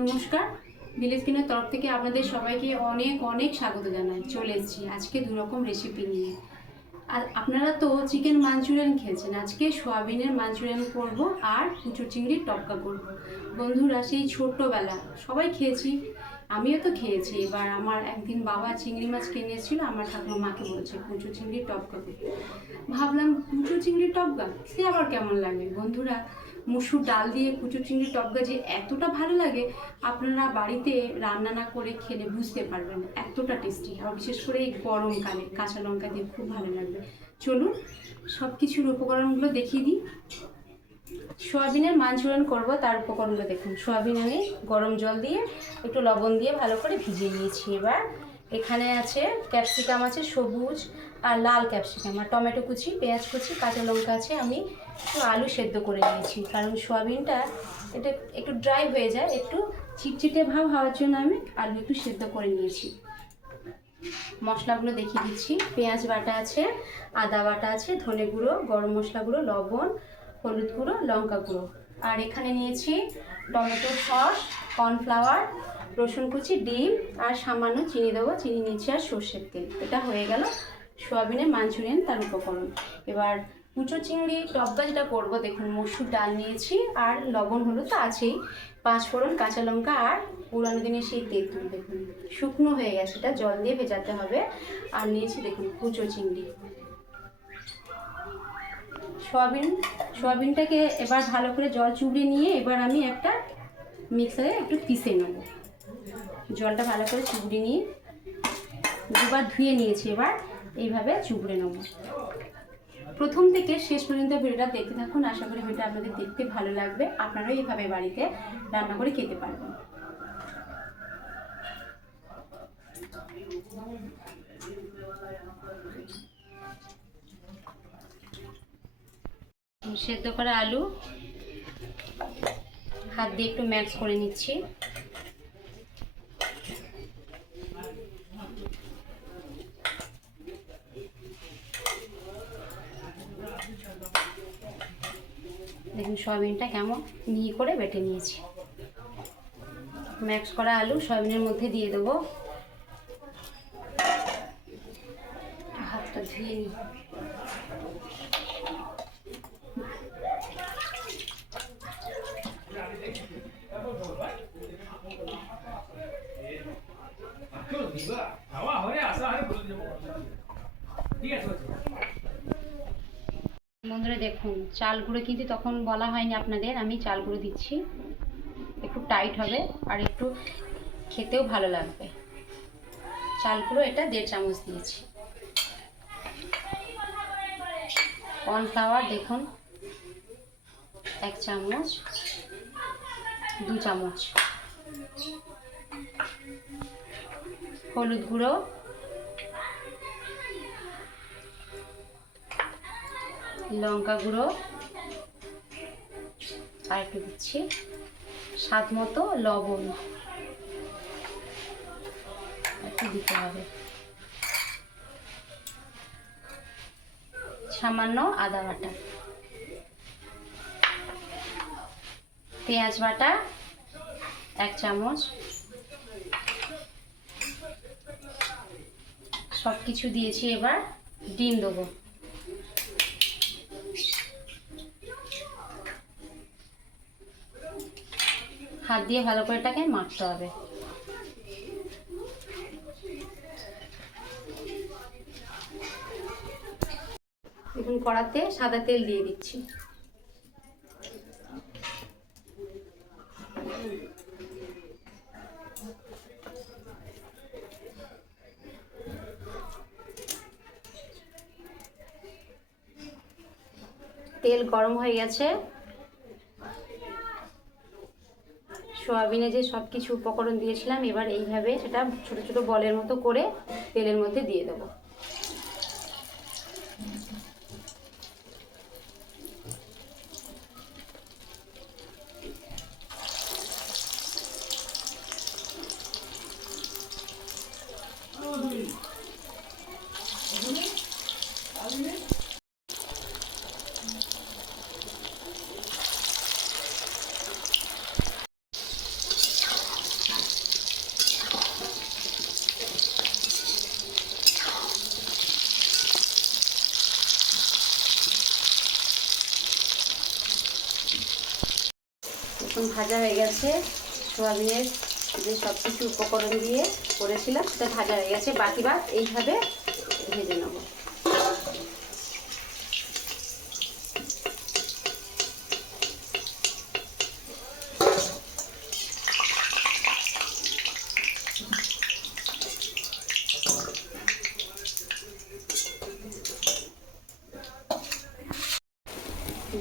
নমস্কার। ভিলেজ কিনের তরফ থেকে আপনাদের সবাইকে অনেক অনেক স্বাগত জানাই। চলে এসেছি আজকে দু রকম রেসিপি নিয়ে। আর আপনারা তো চিকেন মাঞ্চুরিয়ান খেয়েছেন। আজকে সোয়াবিনের মাঞ্চুরিয়ান করব আর কুচো চিংড়ির টপকা করব। বন্ধুরা, সেই ছোট্টবেলা সবাই খেয়েছি, আমিও তো খেয়েছি। এবার আমার একদিন বাবা চিংড়ি মাছ কিনেছিল, আমার ঠাকুমা মাকে বলছে, কুচো চিংড়ির টপকা করতে ভাবলাম, কুচো চিংড়ির টপকা? সে আবার কেমন লাগে? বন্ধুরা মুসুর ডাল দিয়ে কুচো চিংড়ির টপকা যে এতটা ভালো লাগে, আপনারা বাড়িতে রান্না না করে খেলে বুঝতে পারবেন, এতটা টেস্টি আর বিশেষ করে এই গরমকালে কাঁচা লঙ্কা দিয়ে খুব ভালো লাগবে। চলুন সব কিছুর উপকরণগুলো দেখিয়ে দিই। সোয়াবিনের মাঞ্চুরিয়ান করব, তার উপকরণগুলো দেখুন। সোয়াবিন আমি গরম জল দিয়ে একটু লবণ দিয়ে ভালো করে ভিজিয়ে নিয়েছি এবার। এখানে আছে ক্যাপসিকাম আছে সবুজ আর লাল ক্যাপসিকাম আর টমেটো কুচি, পেঁয়াজ কুচি, কাঁচা লঙ্কা আছে আমি আলু সেদ্ধ করে নিয়েছি। কারণ সোয়াবিনটা এটা একটু ড্রাই হয়ে যায়, একটু চিটচিটে ভাব হওয়ার জন্য আমি আলু একটু সেদ্ধ করে নিয়েছি। মশলাগুলো দেখিয়ে দিচ্ছি। পেঁয়াজ বাটা আছে, আদা বাটা আছে, ধনে গুঁড়ো, গরম মশলা গুঁড়ো, লবণ, হলুদ গুঁড়ো, লঙ্কা গুঁড়ো। আর এখানে নিয়েছি টমেটো সস, কর্নফ্লাওয়ার, রসুন কুচি, ডিম আর সামান্য চিনি দেবো। চিনি নিয়েছি আর সর্ষের তেল। এটা হয়ে গেল সোয়াবিনের মাঞ্চুরিয়ান তার উপকরণ। এবার কুচো চিংড়ি টপকা যেটা করব, দেখুন, মসুর ডাল নিয়েছি, আর লবণ, হলুদ তো আছেই। পাঁচ ফোড়ন, কাঁচা লঙ্কা আর পুরানো দিনের সেই তেঁতুল, দেখুন। শুকনো হয়ে গেছে, এটা জল দিয়ে ভেজাতে হবে। আর নিয়েছি, দেখুন, কুচো চিংড়ি। সয়াবিন, সয়াবিনটাকে এবার ভালো করে জল চুবড়ে নিয়ে এবার আমি একটা মিক্সারে একটু পিষে নেব। জলটা ভালো করে চুবড়ে নিয়ে, দুবার ধুয়ে নিয়েছি এবার, এইভাবে চুবড়ে নেব। প্রথম থেকে শেষ পর্যন্ত ভিডিওটা দেখতে থাকুন। আশা করি ভিডিওটা আপনাদের দেখতে ভালো লাগবে। আপনারাও এইভাবে বাড়িতে রান্না করে খেতে পারবেন। সেদ্ধ করা আলু। হাত দিয়ে একটু ম্যাক্স করে নিচ্ছি। সয়াবিনটা কেমন? মিহি করে বেটে নিয়েছি। ম্যাক্স করা আলু সয়াবিনের মধ্যে দিয়ে দেবো। হাতটা ধুয়ে নিই বন্ধুরা দেখুন চাল গুঁড়ো কিন্তু তখন বলা হয়নি আপনাদের, আমি চাল গুঁড়ো দিচ্ছি। একটু টাইট হবে আর একটু খেতেও ভালো লাগবে। চাল গুঁড়ো এটা দেড় চামচ দিয়েছি। কর্নফ্লাওয়ার দেখুন, এক চামচ, দু চামচ। হলুদ গুঁড়ো লঙ্কা গুঁড়ো। আর একটু দিচ্ছি স্বাদ মতো লবণ। একটু দিতে হবে। সামান্য আদা বাটা। পেঁয়াজ বাটা, এক চামচ। সব কিছু দিয়েছি এবার ডিম দেবো। হাত দিয়ে ভালো করে এটাকে মাখতে হবে। দেখুন কড়াতে সাদা তেল দিয়ে দিচ্ছি। তেল গরম হয়ে গেছে। সোয়াবিনে যে সব কিছু উপকরণ দিয়েছিলাম, এবার এইভাবে সেটা ছোট ছোট বলের মতো করে তেলের মধ্যে দিয়ে দেবো। ভাজা হয়ে গেছে। সোয়াবিনের যে সব কিছু উপকরণ দিয়ে করেছিলাম, সেটা ভাজা হয়ে গেছে। বাকি ভাত এইভাবে ভেজে নেব।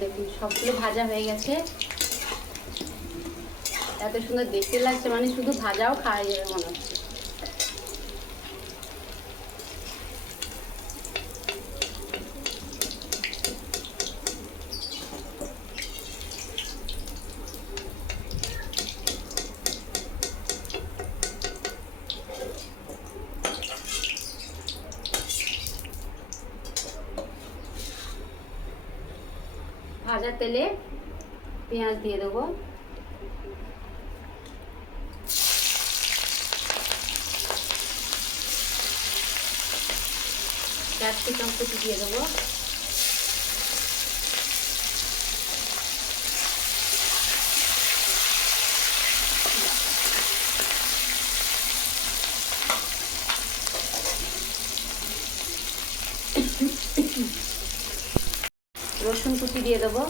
দেখুন, সবগুলো ভাজা হয়ে গেছে। এত সুন্দর দেখতে লাগছে মানে শুধু ভাজাও খাওয়া যাবে মনে হচ্ছে। ভাজা তেলে পেঁয়াজ দিয়ে দেবো। ক্যাপসিকাম কুচি দিয়ে দেবো রসুন কুচি দিয়ে দেবো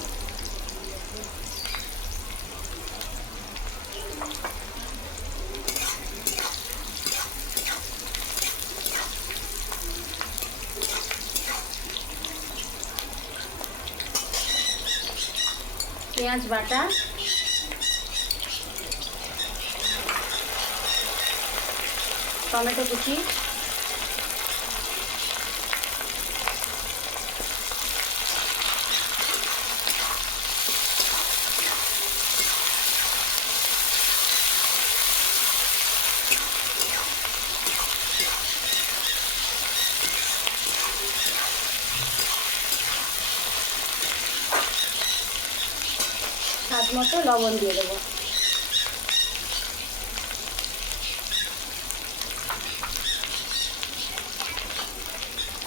পেঁয়াজ বাটা। টমেটো কুচি স্বাদ মতো লবণ দিয়ে দেবো।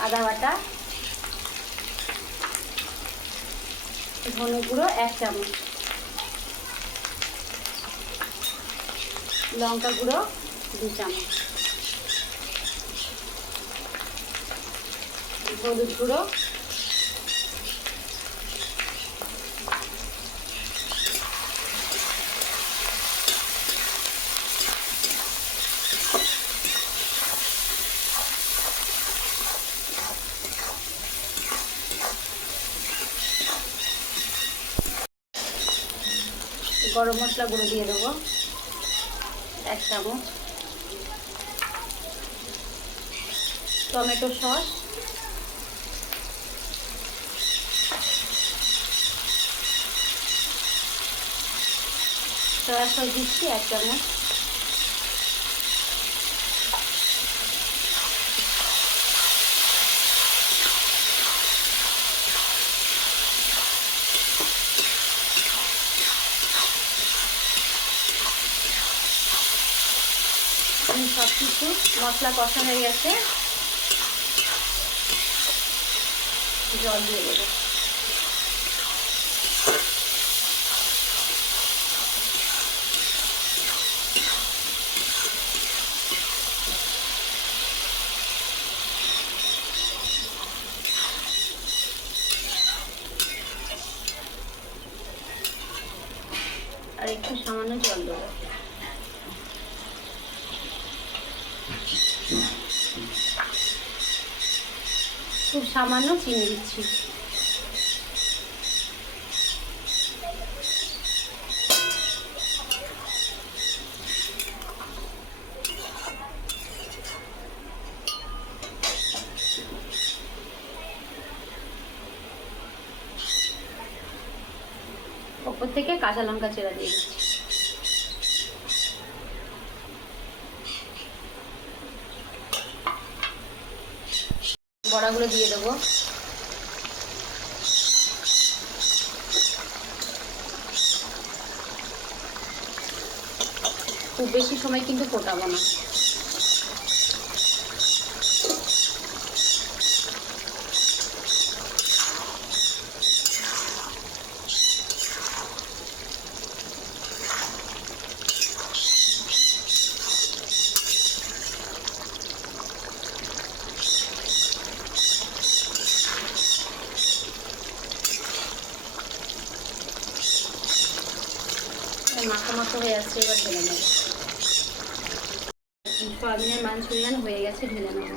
আদা বাটা, ধনে গুঁড়ো, এক চামচ। লঙ্কা গুঁড়ো, দু চামচ। হলুদ গুঁড়ো গরম মশলা গুঁড়ো দিয়ে দেবো। এক চামচ। Tomato sauce. সয়া সস দিচ্ছি এক চামচ। সব কিছু মশলা কষা হয়ে গেছে। জল দিয়ে দেবো আর একটু সামান্য জল দেবো খুব সামান্য চিনি দিচ্ছি। ওপর থেকে কাঁচা লঙ্কা চেরা দিয়ে দিচ্ছি। বড়াগুলো দিয়ে দেবো। খুব বেশি সময় কিন্তু ফোটাবো না। মাখা হয়ে আসছে এবার ঢেলে নেব। সয়াবিনের মাঞ্চুরিয়ান হয়ে গেছে ঢেলে নেব।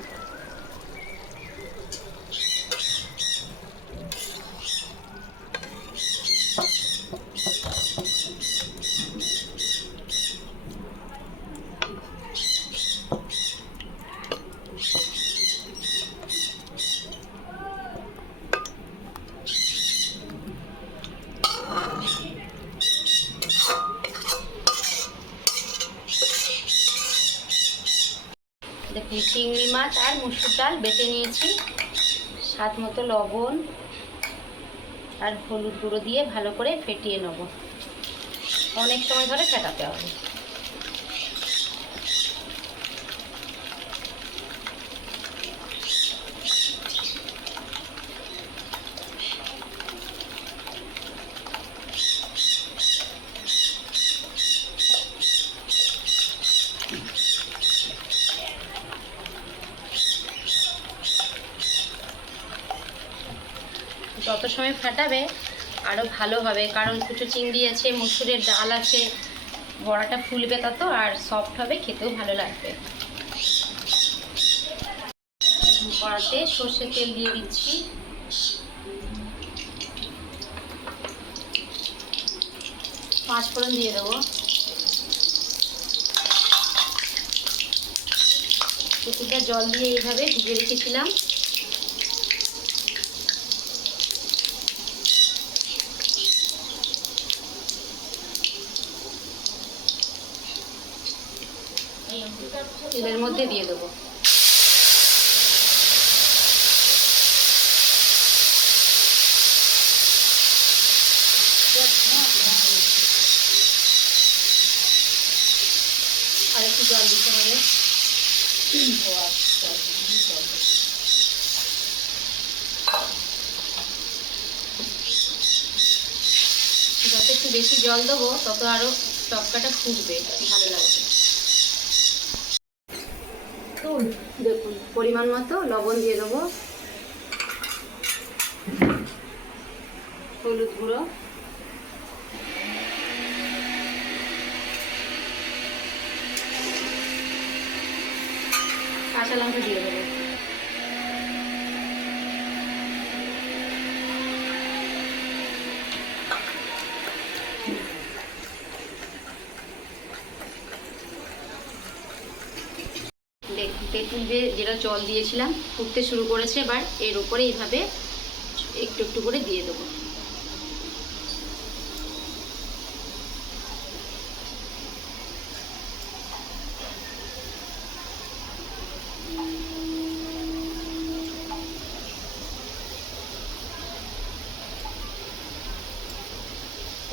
দেখুন, চিংড়ি মাছ আর মুসুর ডাল বেটে নিয়েছি। স্বাদ মতো লবণ আর হলুদ গুঁড়ো দিয়ে ভালো করে ফেটিয়ে নেব। অনেক সময় ধরে ফেটাতে হবে। যত সময় ফাটাবে আরও ভালো হবে। কারণ কুচো চিংড়ি আছে, মসুরের ডাল আছে, বড়াটা ফুলবে তত আর সফট হবে, খেতেও ভালো লাগবে। কড়াতে সর্ষের তেল দিয়ে দিচ্ছি। পাঁচ ফোড়ন দিয়ে দেবো। কিছুটা জল দিয়ে এইভাবে ভিজে রেখেছিলাম। তেলের মধ্যে দিয়ে দেবো। আর একটু জল দিতে হবে। যত একটু বেশি জল দেবো, তত আরও টপকাটা ফুটবে, ভালো লাগবে। দেখুন পরিমাণ মতো লবণ দিয়ে দেবো। হলুদ গুঁড়ো কাঁচা লঙ্কা দিয়ে দেবো দেখুন যেটা জল দিয়েছিলাম, ফুটতে শুরু করেছে, এবার এর উপরে এইভাবে একটু একটু করে দিয়ে দেবো।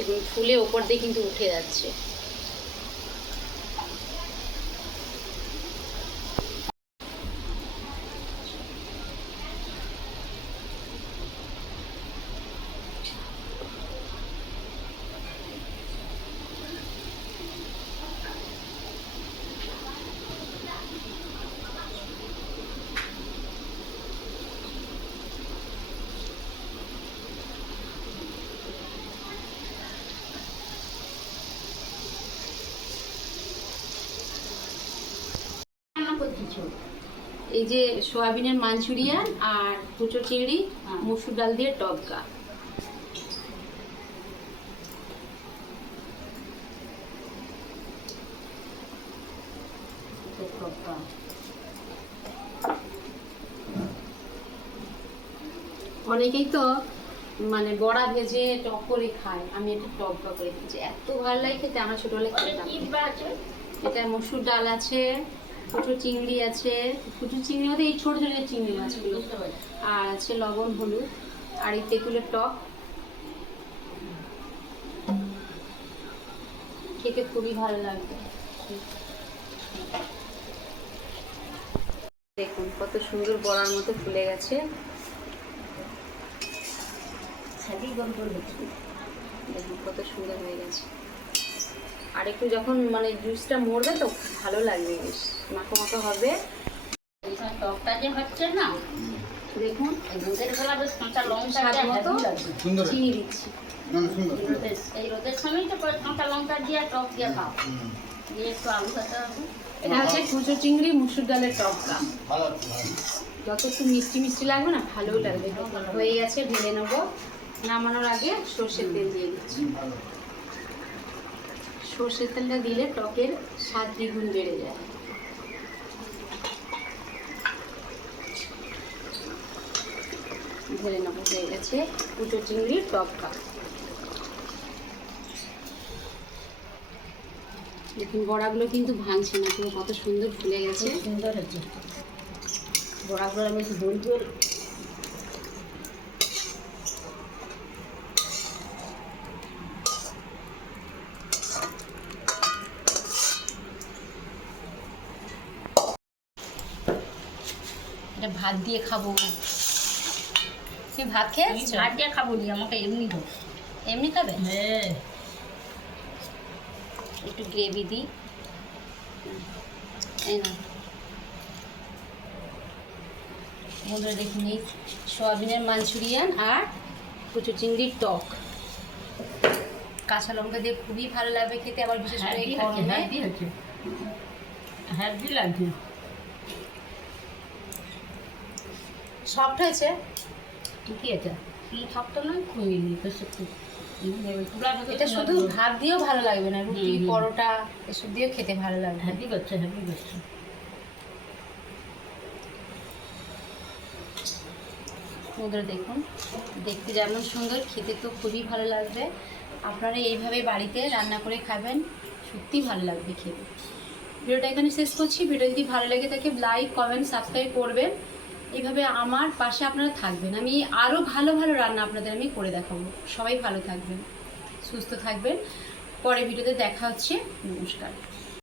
এবং ফুলে ওপর দিয়ে কিন্তু উঠে যাচ্ছে। এই যে সোয়াবিনের মাঞ্চুরিয়ান আর কুচো চিংড়ি মুসুর ডাল দিয়ে টপকা অনেকেই তো মানে বড়া ভেজে টক করে খায়। আমি এটা টক করে খেয়েছি এত ভালো লাগে খেতে আমার ছোটবেলায় খেতাম। এটা মসুর ডাল আছে কুচো চিংড়ি আছে কুচো চিংড়ি মধ্যে এই ছোট ছোট চিংড়ি মাছগুলো। আর আছে লবণ হলুদ আর এই তেঁতুলের টক। খেতে খুবই ভালো লাগবে। দেখুন কত সুন্দর বড়ার মতো ফুলে গেছে। দেখুন কত সুন্দর হয়ে গেছে। আর একটু যখন মানে জুসটা মরবে তো ভালো লাগবে বেশ। মাখো মাখো হবে টকটা যে হচ্ছে না দেখুন দুধের বেলা বেশ কাঁচা লঙ্কা মতো চিনি দিচ্ছি। এই রোদের সময় তো কাঁচা লঙ্কা দিয়ে টক দিয়ে খাও। দিয়ে একটু আলু হবে। এটা হচ্ছে কুচো চিংড়ি মুসুর ডালের টকটা ভালো আছে, ভালো। যত একটু মিষ্টি মিষ্টি লাগবে না ভালোই লাগবে। হয়ে গেছে ঢেলে নেব। নামানোর আগে সর্ষের তেল দিয়ে দিচ্ছি। সর্ষের তেলটা দিলে টকের স্বাদ দ্বিগুণ বেড়ে যায়। ঢেলে নেব হয়ে গেছে কুচো চিংড়ির টকটা দেখুন বড়াগুলো কিন্তু ভাঙছে না পুরো কত সুন্দর ফুলে গেছে। সুন্দর হচ্ছে বড়াগুলো আমি একটু দিয়ে এটা ভাত দিয়ে খাব। তুমি ভাত খেয়ে ভাত দিয়ে খাব নি আমাকে এমনি হোক এমনি খাবে? হ্যাঁ। একটু গ্রেভি দিই এই না বন্ধুরা দেখুন এই সোয়াবিনের মাঞ্চুরিয়ান আর কুচু চিংড়ির টক। কাঁচা লঙ্কা দিয়ে খুবই ভালো লাগবে খেতে আবার বিশেষ করে সফট হয়েছে? ঠিকই কি শক্ত নয় খুবই বেশ একটু এটা শুধু ভাত দিয়েও ভালো লাগবে না রুটি। পরোটা এসব দিয়েও খেতে ভালো লাগবে। হ্যাপি করছে হ্যাপি করছে দেখুন দেখতে যেমন সুন্দর খেতে তো খুবই ভালো লাগবে। আপনারা এইভাবে বাড়িতে রান্না করে খাবেন সত্যি ভালো লাগবে খেতে। ভিডিওটা এখানে শেষ করছি। ভিডিও যদি ভালো লেগে থাকে লাইক কমেন্ট সাবস্ক্রাইব করবেন। এইভাবে আমার পাশে আপনারা থাকবেন। আমি আরও ভালো ভালো রান্না আপনাদের আমি করে দেখাবো। সবাই ভালো থাকবেন, সুস্থ থাকবেন। পরে ভিডিওতে দেখা হচ্ছে। নমস্কার।